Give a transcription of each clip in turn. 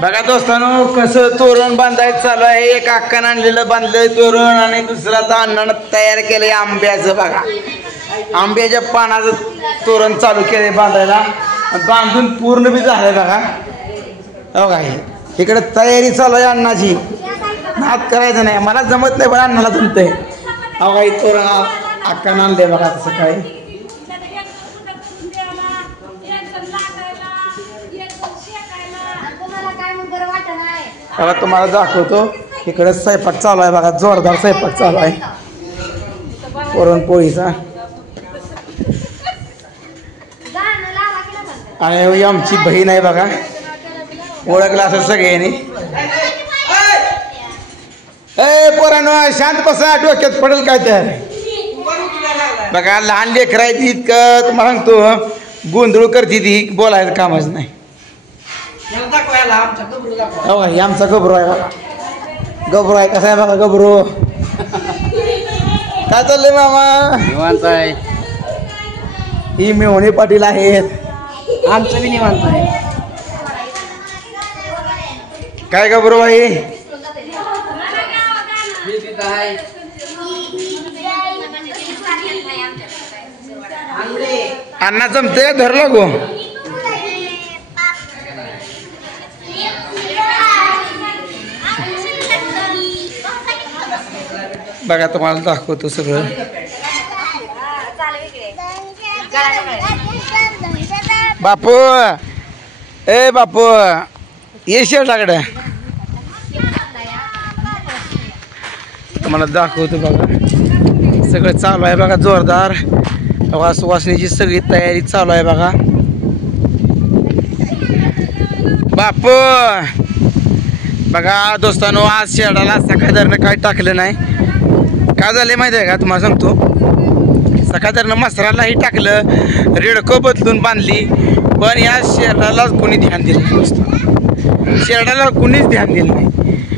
बघा दोस्तांनो कसं तोरण बांधायचं चालू आहे. एक अक्कानं आणलेलं बांधलंय तोरण आणि दुसरा आता अण्णानं तयार केलंय आंब्याचं. बघा आंब्याच्या पानाचं तोरण चालू केलंय बांधायला. बांधून पूर्ण बी झालंय बघा. बघा इकडे तयारी चालू आहे अण्णाची. नाद करायचं नाही, मला जमत नाही पण अण्णाला जमतंय. बघा ही तोरण अक्कानं आणलंय बघा तसं काय. बघा तुम्हाला दाखवतो इकडे स्वयंपाक चालू आहे बघा. जोरदार स्वयंपाक चालू आहे पुरणपोळीचा. आणि आमची बहीण आहे बघा. ओळखला असं सगळ्यांनी. ए पोरांनो शांत बसा, डोक्यात पडेल काय तर. बघा लहान लेकर आहे ती इतकं तुम्हाला सांगतो गोंधळ करते ती, बोलायचं कामच नाही. आमचा गबरू आहे बघा. गबरू आहे कसा आहे बघा गबरू. काय चाललंय मामा? निवांत आहे. ही मेवणे पाटील आहेत. आमचं बी निवांत आहे. काय गबरू भाई? अण्णा जमते धरला गो. बघा तुम्हाला दाखवतो सगळं. बापू ए बापू ये शेटाकडे तुम्हाला दाखवतो. बघा सगळं चालू आहे बघा जोरदार. बघा सुवासनीची सगळी तयारी चालू आहे बघा. बापू बघा दोस्तांनो आज शेडाला सकाळधरनं काय टाकलं नाही. काय झालं माहिती आहे का तुम्हाला सांगतो. सकाळधरनं मसरालाही टाकलं, रेडकं बदलून बांधली, पण या शेरडाला कोणी ध्यान दिलं नाही. दोस्तांनो शेरडाला कोणीच ध्यान दिलं नाही.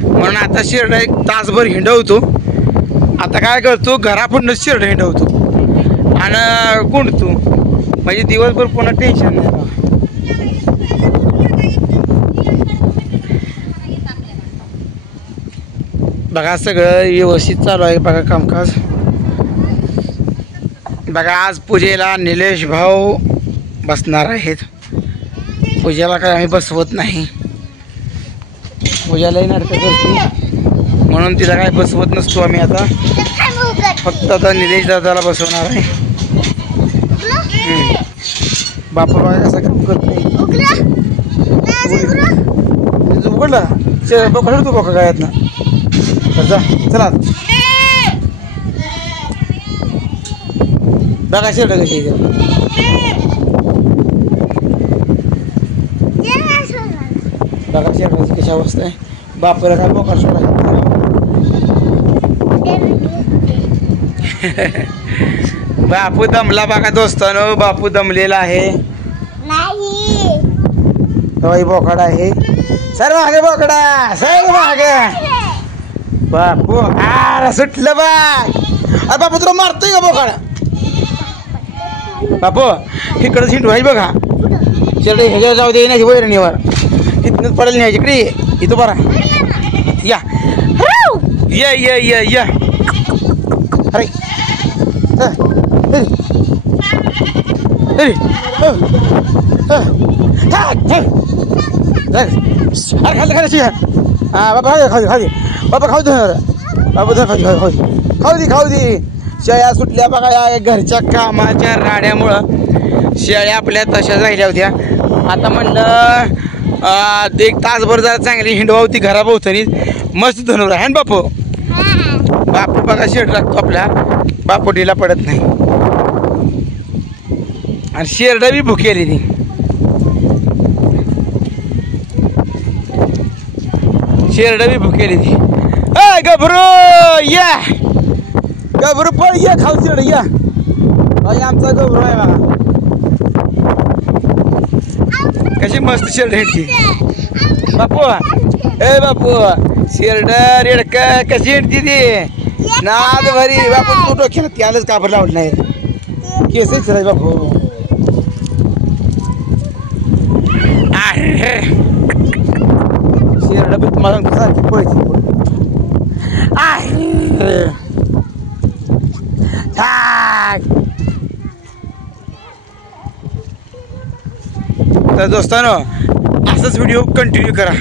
म्हणून आता शेरडा एक तासभर हिंडवतो. आता काय करतो घरापुढनंच शेरडा हिंडवतो आणि गुंडतो, म्हणजे दिवसभर पुन्हा टेन्शन नाही. बघा सगळं व्यवस्थित चालू आहे बघा कामकाज. बघा आज पूजेला निलेश भाऊ बसणार आहेत. पूजेला काय आम्ही बसवत नाही. पूजालाही नाटकं करते म्हणून तिला काय बसवत नसतो आम्ही. आता फक्त आता निलेश दादाला बसवणार आहे. बापू बघा कसं काम करत नाही. उघडला बघ तू बघा काय ना. चला बघा शेरडा कशी बघा शेरडाची कशी अवस्था आहे. बापूला काय बोकार सोडा. बापू दमला बघा दोस्तानो. बापू दमलेला आहे. तवाही बोकाडा आहे. सर मागे बोकडा सर मागे. बापू आर सुटलं बाय. अरे बापू तुला मारतोय का बोकाडा? बापू इकडं हिंडू आहे बघा. शेरडे ह्याच्या जाऊ दे नाही वैरणीवर. इथनंच पडेल नाही इकडे. इथं बरा या या या या या. अरे खाली खाली हा बाबा खाऊ खाऊ बाबा खाऊ दे बाबा खाऊ दे. शेळ्या सुटल्या बघा या घरच्या कामाच्या राड्यामुळं. शेळ्या आपल्या तशा राहिल्या होत्या. आता म्हणलं एक तासभर जरा चांगली हिंडवा होती घराभोवतणी. मस्त धनुर आहे ना बापू. बापू बघा शेड लागतो आपला. बापू ढिला पडत नाही. आणि शेरडा बी भुकेली ती. शेरडा बी भुकेली ती. अय गभरू या गभरू पळ या खाऊ शेरड या. आमचा गभरू आहे बघा. कशी मस्त शेरड हिंडती बापू. ए बापू शेरड रेडक कशी हिंडती ती. नाद भरी बापू. तू डोक्याला त्यालाच काबर लावलं नाही. केस रे बापू. शेरडा पण तुम्हाला सांगतो सारखी पळते पुढं. तर दोस्तांनो असंच व्हिडिओ कंटिन्यू करा.